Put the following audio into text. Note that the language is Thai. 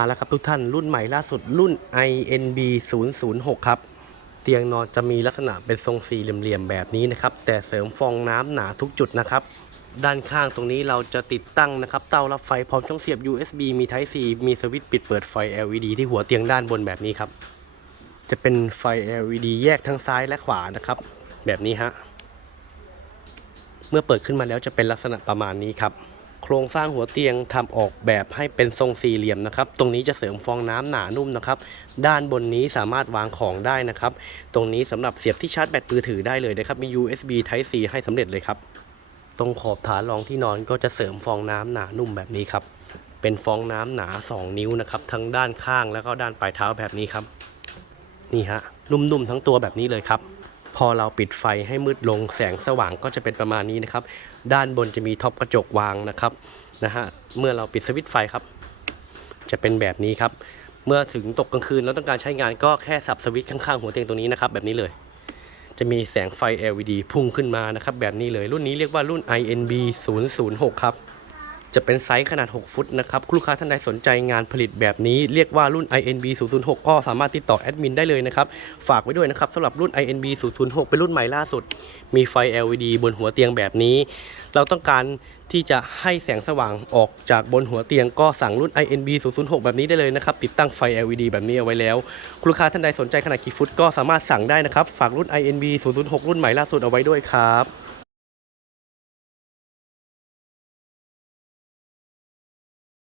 มาแล้วครับทุกท่านรุ่นใหม่ล่าสุดรุ่น INB 006ครับ เตียงนอนจะมีลักษณะเป็นทรงสี่เหลี่ยมๆแบบนี้นะครับ แต่เสริมฟองน้ำหนาทุกจุดนะครับ ด้านข้างตรงนี้เราจะติดตั้งนะครับ เตารับไฟพร้อมช่องเสียบ USB มี Type C มีสวิตช์ปิดเปิดไฟ LED ที่หัวเตียงด้านบนแบบนี้ครับ จะเป็นไฟ LED แยกทั้งซ้ายและขวานะครับ แบบนี้ฮะเมื่อเปิดขึ้นมาแล้วจะเป็นลักษณะประมาณนี้ครับ โครงสร้างหัวเตียงทำออกแบบให้เป็นทรงสี่เหลี่ยมนะครับ ตรงนี้จะเสริมฟองน้ำหนานุ่มนะครับ ด้านบนนี้สามารถวางของได้นะครับ ตรงนี้สำหรับเสียบที่ชาร์จแบตมือถือได้เลยนะครับ มี USB Type C ให้สำเร็จเลยครับ ตรงขอบฐานรองที่นอนก็จะเสริมฟองน้ำหนานุ่มแบบนี้ครับ เป็นฟองน้ำหนา 2 นิ้วนะครับ ทั้งด้านข้างแล้วก็ด้านปลายเท้าแบบนี้ครับ นี่ฮะ นุ่มๆทั้งตัวแบบนี้เลยครับ พอเราปิดไฟให้มืดลงแสงสว่างก็จะเป็นประมาณนี้นะครับ ด้านบนจะมีท็อปกระจกวางนะครับนะฮะเมื่อเราปิดสวิตช์ไฟครับ จะเป็นแบบนี้ครับ เมื่อถึงตกกลางคืนแล้วต้องการใช้งานก็แค่สับสวิตช์ข้างๆหัวเตียงตรงนี้นะครับ แบบนี้เลย จะมีแสงไฟ LED พุ่งขึ้นมานะครับ แบบนี้เลยรุ่นนี้เรียกว่ารุ่น INB 006 ครับ จะเป็นไซส์ขนาด 6 ฟุตนะครับลูกค้าท่านใดสนใจงานผลิตแบบนี้เรียกว่ารุ่น INB 006ก็สามารถติดต่อแอดมินได้เลยนะครับ ฝากไว้ด้วยนะครับสำหรับรุ่น INB 006เป็นรุ่นใหม่ล่าสุด มีไฟ LED บนหัวเตียงแบบนี้ เราต้องการที่จะให้แสงสว่างออกจากบนหัวเตียงก็สั่งรุ่น INB 006 แบบนี้ได้เลยนะครับ ติดตั้งไฟ LED แบบนี้เอาไว้แล้วคุณลูกค้าท่านใดสนใจขนาดกี่ฟุตก็สามารถสั่งได้นะครับ ฝากรุ่น INB 006 รุ่นใหม่ล่าสุดเอาไว้ด้วยครับ